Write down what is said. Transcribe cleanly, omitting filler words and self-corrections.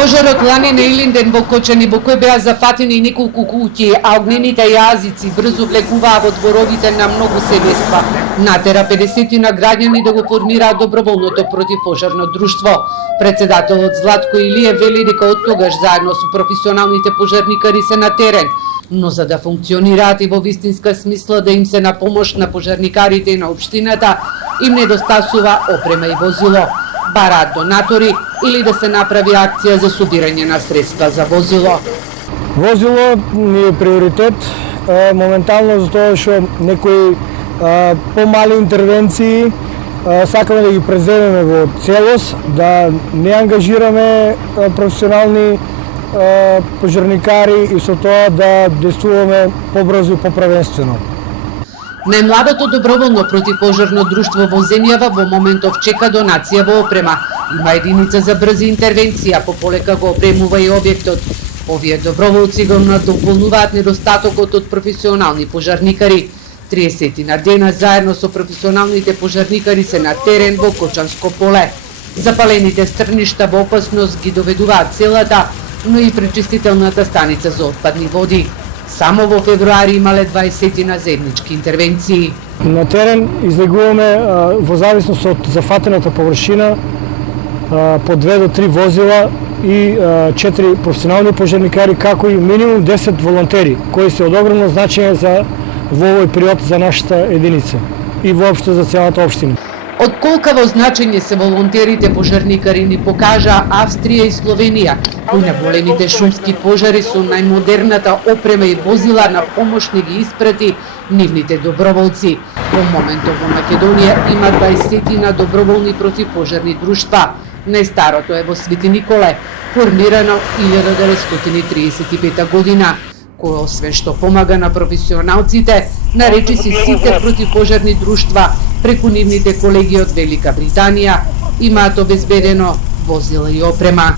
Пожарот лани на Илинден во Кочани, во кој беа зафатени неколку куќи, а огнените јазици брзо влегуваа во дворовите на многу семејства. Натера 50 граѓани да го формираат доброволното противпожарно друштво. Председателот Златко Илиев вели дека од тогаш заедно со професионалните пожарникари се на терен, но за да функционираат и во вистинска смисла да им се на помош на пожарникарите и на општината, им недостасува опрема и возило. Бараат донатори или да се направи акција за собирање на средства за возило. Возило ни е приоритет моментално затоа што некои помали интервенции сакаме да ги преземеме во целост, да не ангажираме професионални пожарникари и со тоа да действуваме побрзо и поправенствено. Најмладото доброволно противпожарно друштво во земјава во моментов чека донација во опрема. Има единица за брзи интервенција, пополека го опремува и објектот. Овие доброволци го надополнуваат недостатокот од професионални пожарникари. 30 на дена заедно со професионалните пожарникари се на терен во Кочанско поле. Запалените стрништа во опасност ги доведуваат селата, но и пречистителната станица за отпадни води. Само во февруари имале 20 на заеднички интервенции. На терен излегуваме во зависност од зафатената површина по 2 до 3 возила и 4 професионални пожарникари, како и минимум 10 волонтери, кои се од огромно значење за во овој период за нашата единица и воопшто за целата општина. Од колкаво значење се волонтерите пожарникари ни покажа Австрија и Словенија, кои на големите шумски пожари со најмодерната опрема и возила на помош не ги испрати нивните доброволци. Во моментот во Македонија има 20 на доброволни противпожарни друштва. Најстарото е во Свети Николе, формирано 1935 година, кој освен што помага на професионалците, наречи си сите противпожарни друштва преку нивните колеги од Велика Британија, имаат обезбедено возила и опрема.